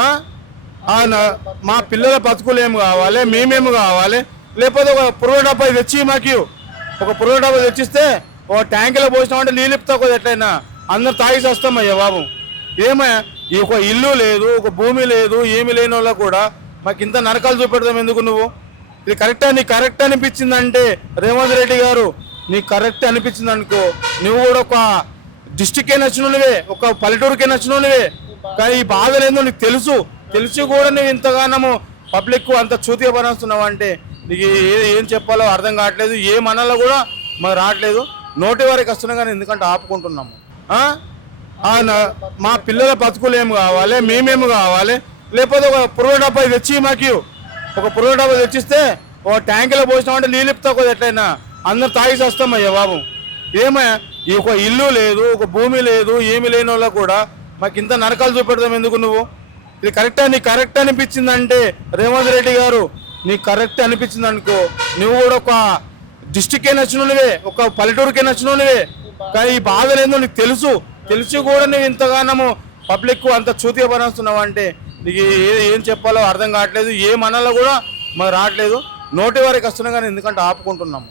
ఆ? మా పిల్లల బతుకులు ఏం కావాలి, మేమేమి కావాలి? లేకపోతే ఒక పురుగు డబ్బా తెచ్చి మాకు ఒక పురుగు డబ్బా తెచ్చిస్తే ఒక ట్యాంకులో పోసినామంటే నీళ్ళు ఇప్పుతా ఎట్లయినా అందరు తాగి వస్తామయ్యా బాబు. ఏమయ్యా ఈ ఒక ఇల్లు లేదు, ఒక భూమి లేదు, ఏమి లేని వాళ్ళకు కూడా మాకు ఇంత నరకాలు చూపెడతాం ఎందుకు నువ్వు? ఇది నీకు కరెక్ట్ అనిపించిందంటే రేవంత్ రెడ్డి గారు నీకు కరెక్ట్ అనిపించింది అనుకో, నువ్వు కూడా ఒక డిస్టిక్కే నచ్చినవే, ఒక పల్లెటూరుకే నచ్చినవే. కానీ ఈ బాధలు ఏందో నీకు తెలిసి కూడా నువ్వు ఇంతగానము పబ్లిక్ అంత చూతిగా పనిస్తున్నావు అంటే నీకు ఏం చెప్పాలో అర్థం కావట్లేదు. ఏమనాలో కూడా మాకు రావట్లేదు. నోటి వారికి వస్తున్నాం కానీ ఎందుకంటే ఆపుకుంటున్నాము. మా పిల్లల బతుకులు ఏమి కావాలి, మేమేమి కావాలి? లేకపోతే ఒక పురుగు డబ్బా తెచ్చి మాకు ఒక పురుగు డబ్బా తెచ్చిస్తే ఒక ట్యాంకులో పోసినామంటే నీళ్ళు ఇప్పుతా ఎట్లయినా అందరు తాగి వస్తామయ్యా బాబు. ఏమయ్యా ఈ ఒక ఇల్లు లేదు, ఒక భూమి లేదు, ఏమి లేని వాళ్ళకు కూడా మాకు ఇంత నరకాలు చూపెడతాం ఎందుకు నువ్వు? ఇది నీకు కరెక్ట్ అనిపించిందంటే రేవంత్ రెడ్డి గారు నీకు కరెక్ట్ అనిపించింది అనుకో, నువ్వు కూడా ఒక డిస్టిక్కే నచ్చినవే, ఒక పల్లెటూరుకే నచ్చినవే. కానీ ఈ బాధలు ఏందో నీకు తెలిసి కూడా నువ్వు ఇంతగానము పబ్లిక్ అంత చూతిగా పనిస్తున్నావు అంటే నీకు ఏం చెప్పాలో అర్థం కావట్లేదు. ఏమనాలో కూడా మాకు రావట్లేదు. నోటి వారికి వస్తున్నాం కానీ ఎందుకంటే ఆపుకుంటున్నాము.